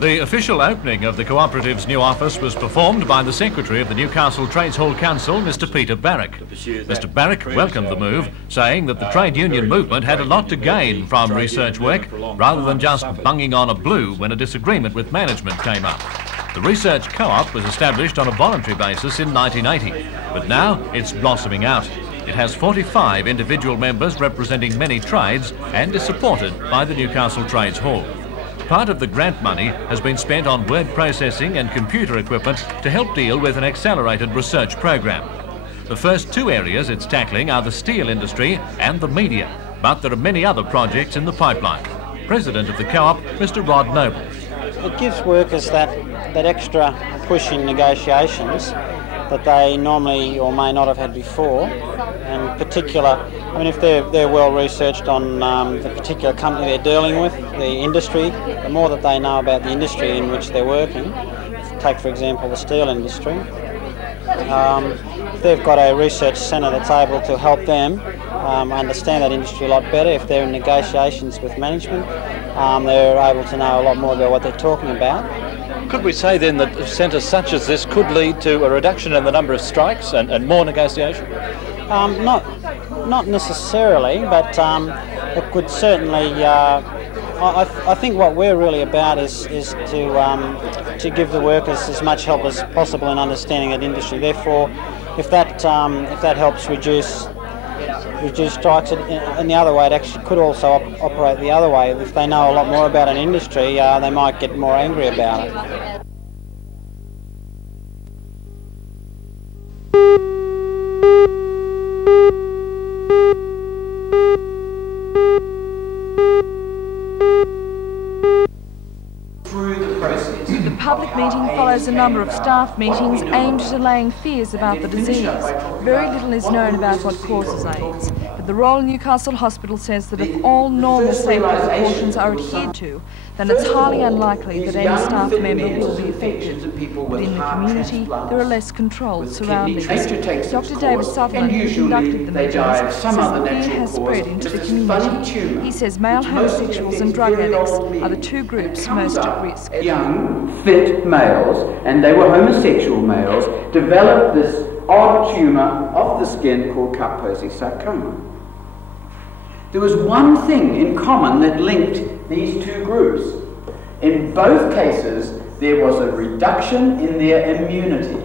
The official opening of the Cooperative's new office was performed by the Secretary of the Newcastle Trades Hall Council, Mr Peter Barrack. Mr Barrack welcomed the move, saying that the trade union movement had a lot to gain from research work, rather than just bunging on a blue when a disagreement with management came up. The Research Co-op was established on a voluntary basis in 1980, but now it's blossoming out. It has 45 individual members representing many trades and is supported by the Newcastle Trades Hall. Part of the grant money has been spent on word processing and computer equipment to help deal with an accelerated research program. The first two areas it's tackling are the steel industry and the media, but there are many other projects in the pipeline. President of the Co-op, Mr Rod Noble. It gives workers that extra push in negotiations that they normally or may not have had before. And particular, I mean, if they're well researched on the particular company they're dealing with, the industry, the more that they know about the industry in which they're working, take for example the steel industry, if they've got a research centre that's able to help them understand that industry a lot better, if they're in negotiations with management, they're able to know a lot more about what they're talking about. Could we say then that centres such as this could lead to a reduction in the number of strikes and more negotiation? Not necessarily, but it could certainly. I think what we're really about is to give the workers as much help as possible in understanding that industry. Therefore, if that helps reduce strikes, in the other way, it actually could also operate the other way. If they know a lot more about an industry, they might get more angry about it. The public meeting follows a number of staff meetings aimed at allaying fears about the disease. Very little is known about what causes AIDS, but the Royal Newcastle Hospital says that if all normal safety precautions are adhered to, then it's highly unlikely that any staff member will be affected. But in the community, there are less controlled surroundings. Dr David Sutherland, who conducted the meetings, says the fear has spread into the community. He says male homosexuals and drug addicts are the two groups most at risk. Young, fit males, and they were homosexual males, developed this odd tumour of the skin called Kaposi sarcoma. There was one thing in common that linked these two groups. In both cases, there was a reduction in their immunity.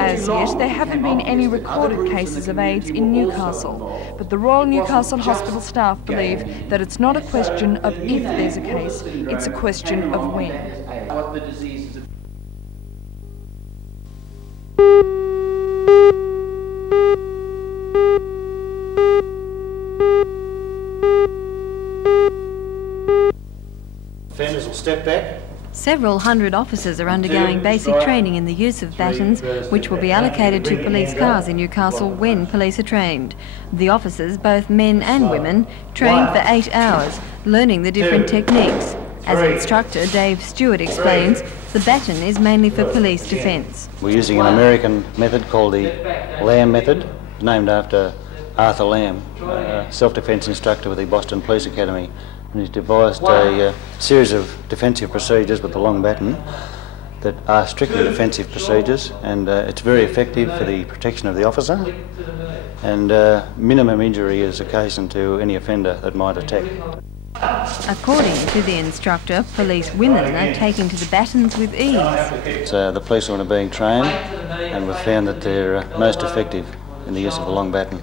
As yet, there haven't been any recorded cases of AIDS in Newcastle, but the Royal Newcastle Hospital staff believe that it's not a question of if there's a case, it's a question of when. What the disease is. Offenders will step back. Several hundred officers are undergoing basic training in the use of batons, which will be allocated to police cars in Newcastle when police are trained. The officers, both men and women, trained for 8 hours, learning the different techniques. As instructor Dave Stewart explains, the baton is mainly for police defence. We're using an American method called the Lamb method, named after Arthur Lamb, a self-defence instructor with the Boston Police Academy. And he's devised a series of defensive procedures with the long baton that are strictly defensive procedures, and it's very effective for the protection of the officer, and minimum injury is occasioned to any offender that might attack. According to the instructor, police women are taking to the batons with ease. The policemen are being trained, and we've found that they're most effective in the use of the long baton.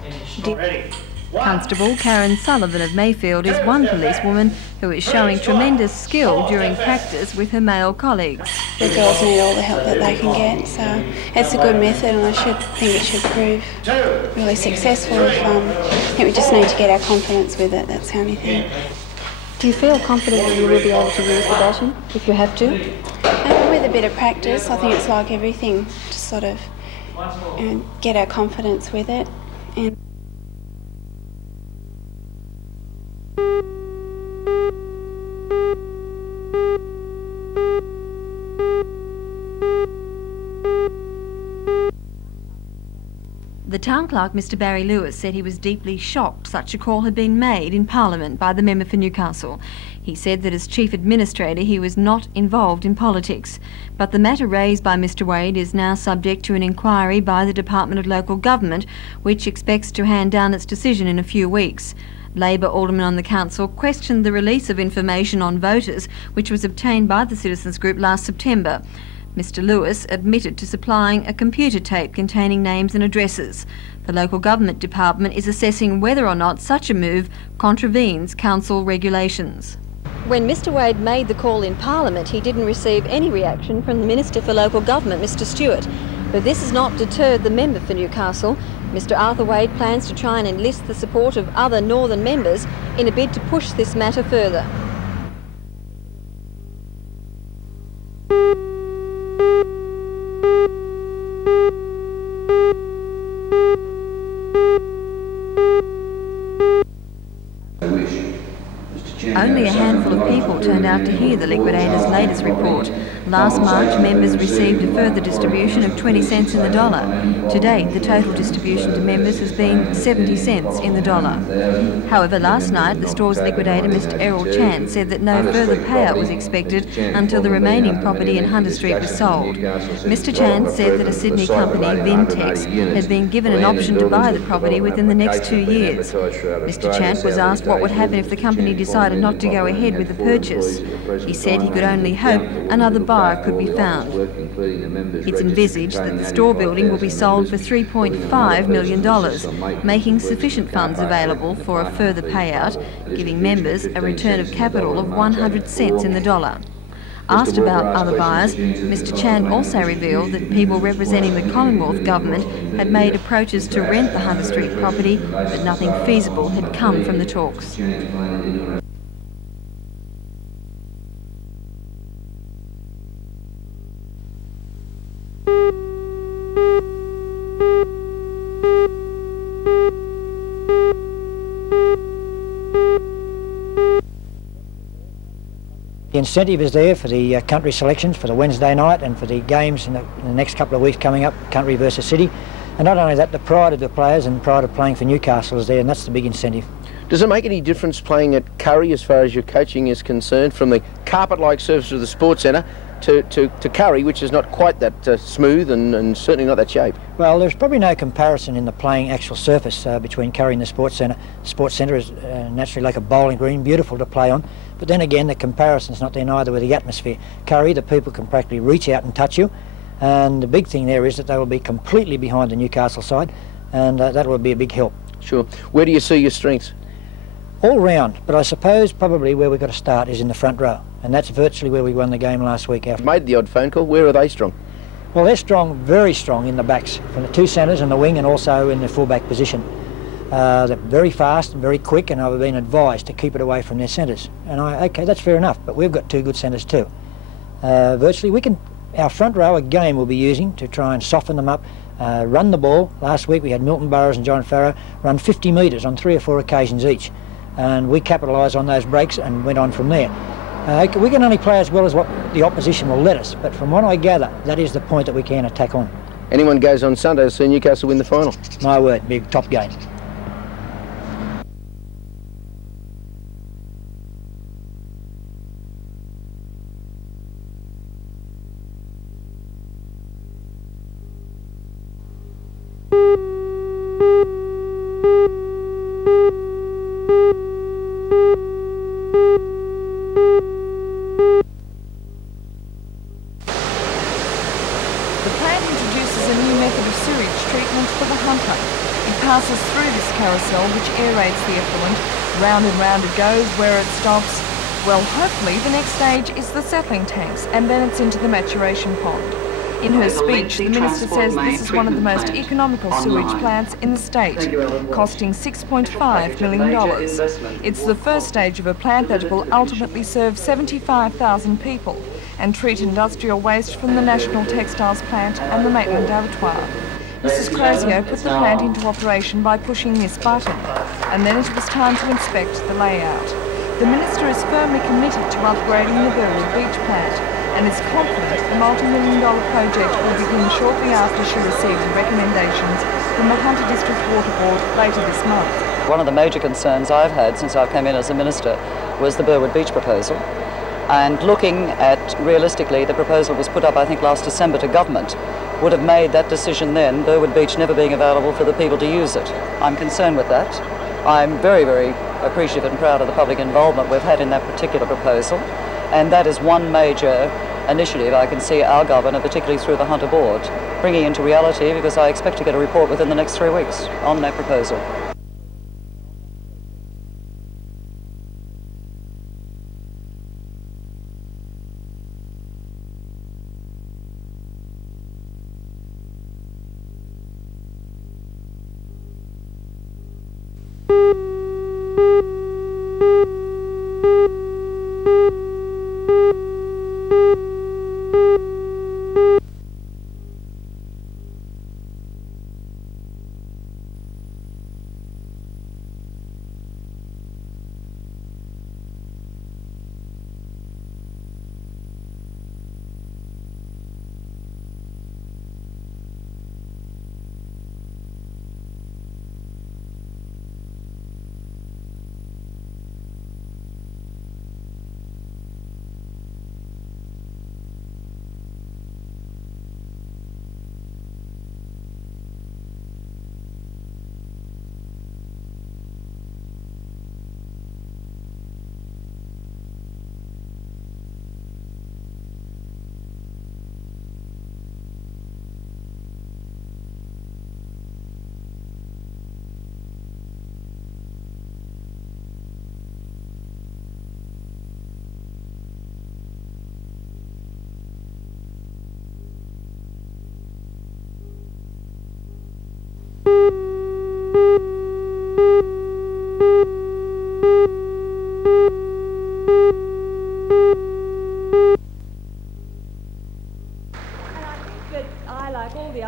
Constable Karen Sullivan of Mayfield is one policewoman who is showing tremendous skill during practice with her male colleagues. The girls need all the help that they can get, so it's a good method, and I think it should prove really successful. I think we just need to get our confidence with it, that's the only thing. Do you feel confident that you will be able to use the baton if you have to? With a bit of practice, I think it's like everything, just sort of get our confidence with it. And The Town Clerk, Mr Barry Lewis, said he was deeply shocked such a call had been made in Parliament by the member for Newcastle. He said that as Chief Administrator he was not involved in politics, but the matter raised by Mr Wade is now subject to an inquiry by the Department of Local Government, which expects to hand down its decision in a few weeks. Labor aldermen on the council questioned the release of information on voters which was obtained by the citizens group last September. Mr Lewis admitted to supplying a computer tape containing names and addresses. The local government department is assessing whether or not such a move contravenes council regulations. When Mr Wade made the call in Parliament, he didn't receive any reaction from the Minister for Local Government, Mr Stewart. But this has not deterred the member for Newcastle. Mr Arthur Wade plans to try and enlist the support of other northern members in a bid to push this matter further. Only a handful of people turned out to hear the Liquidator's latest report. Last March, members received a further distribution of 20 cents in the dollar. To date, the total distribution to members has been 70 cents in the dollar. However, last night, the store's liquidator, Mr Errol Chan, said that no further payout was expected until the remaining property in Hunter Street was sold. Mr Chan said that a Sydney company, Vintex, had been given an option to buy the property within the next 2 years. Mr Chan was asked what would happen if the company decided not to go ahead with the purchase. He said he could only hope another buyer could be found. It's envisaged that the store building will be sold for $3.5 million, making sufficient funds available for a further payout, giving members a return of capital of 100 cents in the dollar. Asked about other buyers, Mr Chan also revealed that people representing the Commonwealth Government had made approaches to rent the Hunter Street property, but nothing feasible had come from the talks. The incentive is there for the country selections for the Wednesday night and for the games in the next couple of weeks coming up, country versus city. And not only that, the pride of the players and pride of playing for Newcastle is there, and that's the big incentive. Does it make any difference playing at Curry as far as your coaching is concerned, from the carpet-like surface of the Sports Centre to Curry, which is not quite that smooth and certainly not that shape? Well, there's probably no comparison in the playing actual surface between Curry and the Sports Centre. Sports Centre is naturally like a bowling green, beautiful to play on. But then again, the comparison's not there neither with the atmosphere. Curry, the people can practically reach out and touch you. And the big thing there is that they will be completely behind the Newcastle side, and that will be a big help. Sure. Where do you see your strengths? All round, but I suppose probably where we've got to start is in the front row, and that's virtually where we won the game last week. You've made the odd phone call. Where are they strong? Well, they're strong, very strong in the backs, from the two centres and the wing, and also in the full-back position. They're very fast and very quick, and I've been advised to keep it away from their centres. And okay, that's fair enough, but we've got two good centres too. Virtually, our front row again we'll be using to try and soften them up, run the ball. Last week we had Milton Burrows and John Farrow run 50 metres on 3 or 4 occasions each, and we capitalised on those breaks and went on from there. We can only play as well as what the opposition will let us, but from what I gather, that is the point that we can attack on. Anyone goes on Sunday to see Newcastle win the final? My word, big top game. Passes through this carousel which aerates the effluent. Round and round it goes. Where it stops, well, hopefully the next stage is the settling tanks, and then it's into the maturation pond. In her speech, the Minister says this is one of the most economical sewage plants in the state, costing $6.5 million. It's the first stage of a plant that will ultimately serve 75,000 people and treat industrial waste from the National Textiles Plant and the Maitland Abattoir. Mrs Crozio put the plant into operation by pushing this button, and then it was time to inspect the layout. The Minister is firmly committed to upgrading the Burwood Beach plant, and is confident the multi-million-dollar project will begin shortly after she receives recommendations from the Hunter District Water Board later this month. One of the major concerns I've had since I came in as a minister was the Burwood Beach proposal. And looking at, realistically, the proposal was put up, I think, last December to government, would have made that decision then, Burwood Beach never being available for the people to use it. I'm concerned with that. I'm very, very appreciative and proud of the public involvement we've had in that particular proposal. And that is one major initiative I can see our government, particularly through the Hunter Board, bringing into reality, because I expect to get a report within the next 3 weeks on that proposal.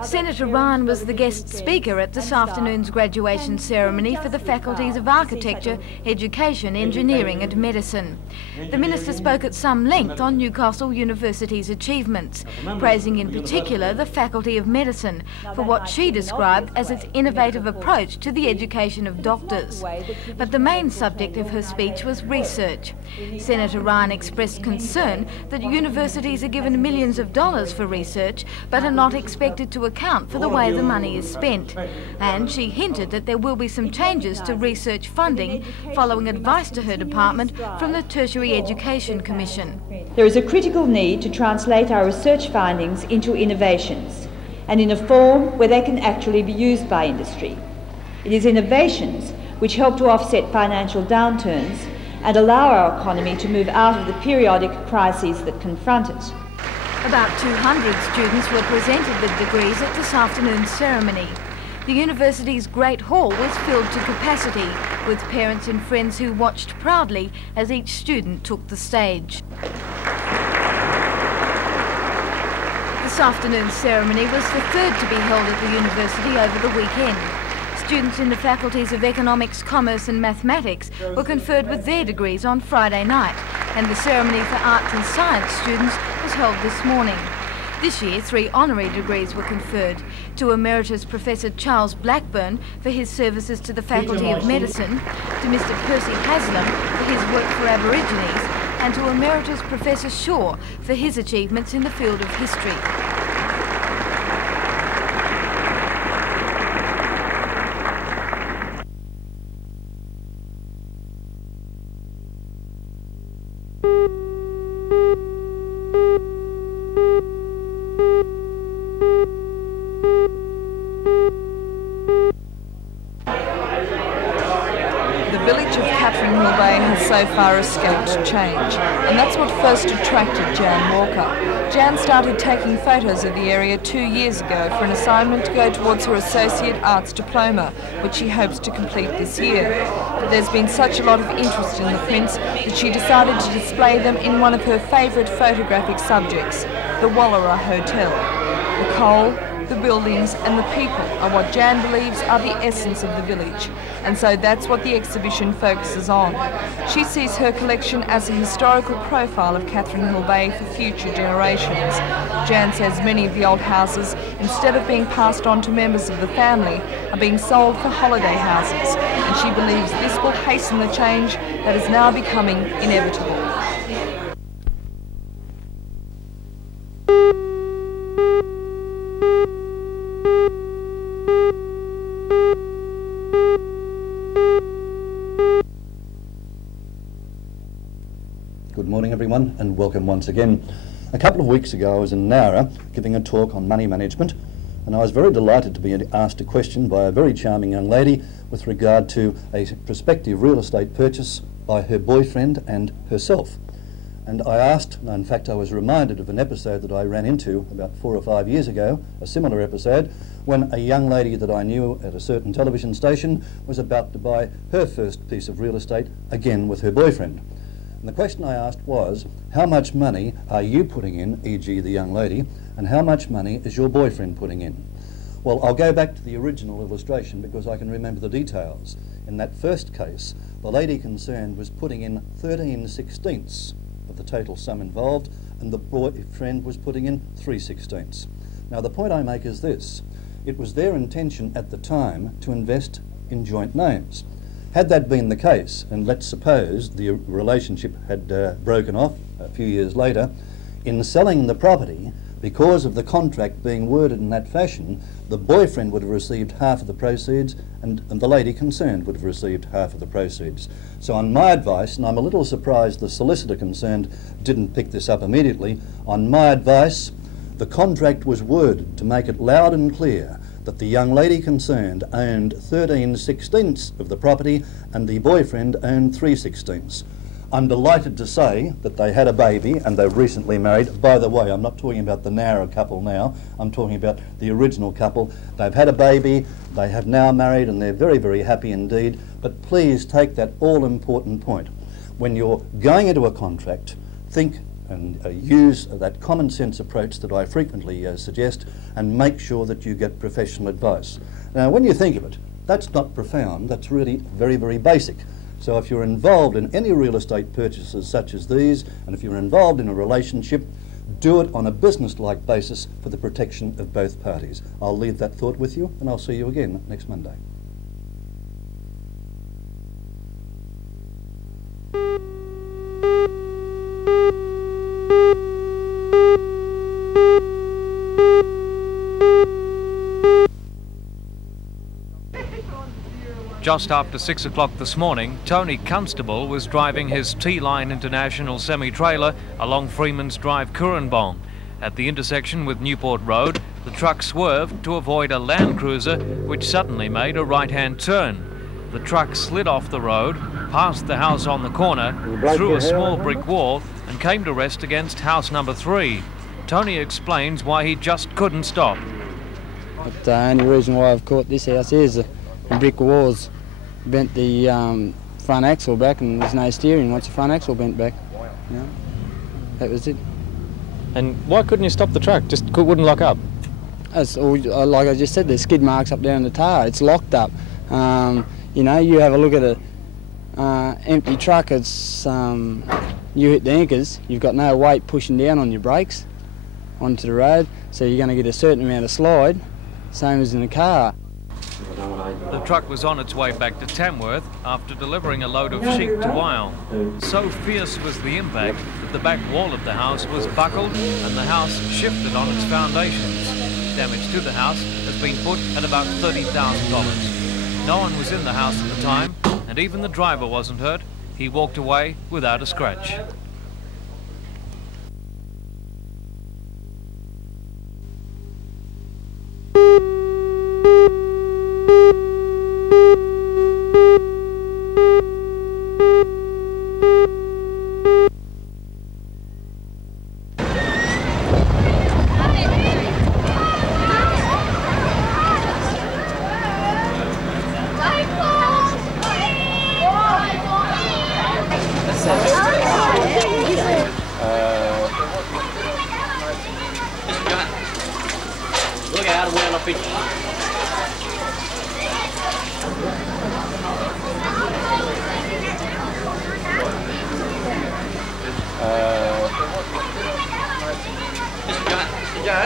Senator Ryan was the guest speaker at this afternoon's graduation ceremony for the faculties of Architecture, Education, Engineering and Medicine. The Minister spoke at some length on Newcastle University's achievements, praising in particular the Faculty of Medicine for what she described as its innovative approach to the education of doctors. But the main subject of her speech was research. Senator Ryan expressed concern that universities are given millions of dollars for research but are not expected to account for the way the money is spent. And she hinted that there will be some changes to research funding following advice to her department from the Tertiary Education Commission. There is a critical need to translate our research findings into innovations and in a form where they can actually be used by industry. It is innovations which help to offset financial downturns and allow our economy to move out of the periodic crises that confront it. About 200 students were presented with degrees at this afternoon's ceremony. The university's Great Hall was filled to capacity, with parents and friends who watched proudly as each student took the stage. This afternoon's ceremony was the third to be held at the university over the weekend. Students in the faculties of Economics, Commerce and Mathematics were conferred with their degrees on Friday night, and the ceremony for Arts and Science students was held this morning. This year, 3 honorary degrees were conferred to Emeritus Professor Charles Blackburn for his services to the Faculty of Medicine, to Mr. Percy Haslam for his work for Aborigines, and to Emeritus Professor Shaw for his achievements in the field of history. So far escaped change, and that's what first attracted Jan Walker. Jan started taking photos of the area 2 years ago for an assignment to go towards her Associate Arts Diploma, which she hopes to complete this year. But there's been such a lot of interest in the prints that she decided to display them in one of her favourite photographic subjects, the Wallara Hotel. The coal, the buildings and the people are what Jan believes are the essence of the village, and so that's what the exhibition focuses on. She sees her collection as a historical profile of Catherine Hill Bay for future generations. Jan says many of the old houses, instead of being passed on to members of the family, are being sold for holiday houses, and she believes this will hasten the change that is now becoming inevitable. Good morning everyone and welcome once again. A couple of weeks ago I was in Nowra giving a talk on money management, and I was very delighted to be asked a question by a very charming young lady with regard to a prospective real estate purchase by her boyfriend and herself. And I asked, and in fact I was reminded of an episode that I ran into about 4 or 5 years ago, a similar episode, when a young lady that I knew at a certain television station was about to buy her first piece of real estate, again with her boyfriend. And the question I asked was, how much money are you putting in, e.g. the young lady, and how much money is your boyfriend putting in? Well, I'll go back to the original illustration because I can remember the details. In that first case, the lady concerned was putting in 13/16 of the total sum involved, and the boyfriend was putting in 3/16. Now the point I make is this: it was their intention at the time to invest in joint names. Had that been the case, and let's suppose the relationship had broken off a few years later, in selling the property, because of the contract being worded in that fashion, the boyfriend would have received half of the proceeds and the lady concerned would have received half of the proceeds. So on my advice, and I'm a little surprised the solicitor concerned didn't pick this up immediately, on my advice, the contract was worded to make it loud and clear that the young lady concerned owned 13/16 of the property and the boyfriend owned 3/16. I'm delighted to say that they had a baby and they've recently married. By the way, I'm not talking about the Nowra couple now, I'm talking about the original couple. They've had a baby, they have now married, and they're very, very happy indeed. But please take that all-important point. When you're going into a contract, think and use that common sense approach that I frequently suggest, and make sure that you get professional advice. Now, when you think of it, that's not profound, that's really very, very basic. So if you're involved in any real estate purchases such as these, and if you're involved in a relationship, do it on a business-like basis for the protection of both parties. I'll leave that thought with you, and I'll see you again next Monday. Just after 6 o'clock this morning, Tony Constable was driving his T-Line International semi-trailer along Freeman's Drive, Currambong. At the intersection with Newport Road, the truck swerved to avoid a Land Cruiser which suddenly made a right-hand turn. The truck slid off the road, past the house on the corner, through a small brick wall and came to rest against house number 3. Tony explains why he just couldn't stop. But the only reason why I've caught this house is the brick walls bent the front axle back, and there's no steering once the front axle bent back. You know, that was it. And why couldn't you stop the truck? Just wouldn't lock up? That's all, like I just said, there's skid marks up there on the tar. It's locked up. You know, you have a look at a empty truck. It's you hit the anchors. You've got no weight pushing down on your brakes onto the road, so you're going to get a certain amount of slide, same as in a car. The truck was on its way back to Tamworth after delivering a load of sheep to Weil. So fierce was the impact that the back wall of the house was buckled and the house shifted on its foundations. Damage to the house has been put at about $30,000. No one was in the house at the time, and even the driver wasn't hurt. He walked away without a scratch.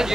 The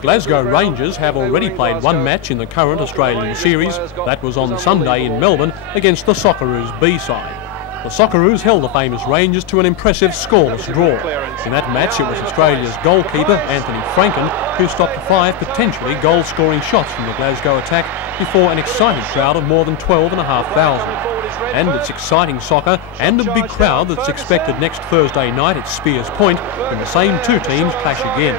Glasgow Rangers have already played one match in the current Australian series. That was on Sunday in Melbourne against the Socceroos B side. The Socceroos held the famous Rangers to an impressive scoreless draw. In that match, it was Australia's goalkeeper, Anthony Franken, who stopped 5 potentially goal-scoring shots from the Glasgow attack before an excited crowd of more than 12,500. And it's exciting soccer and a big crowd that's expected next Thursday night at Spears Point when the same two teams clash again.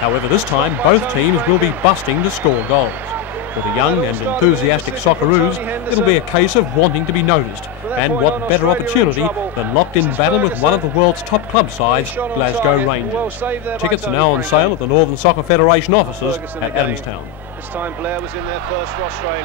However, this time both teams will be busting to score goals. For the young and enthusiastic Socceroos, it'll be a case of wanting to be noticed, and what better opportunity than locked-in battle with one of the world's top club sides, Glasgow Rangers. Tickets are now on sale at the Northern Soccer Federation offices at Adamstown. This time Blair was in there first for Australia.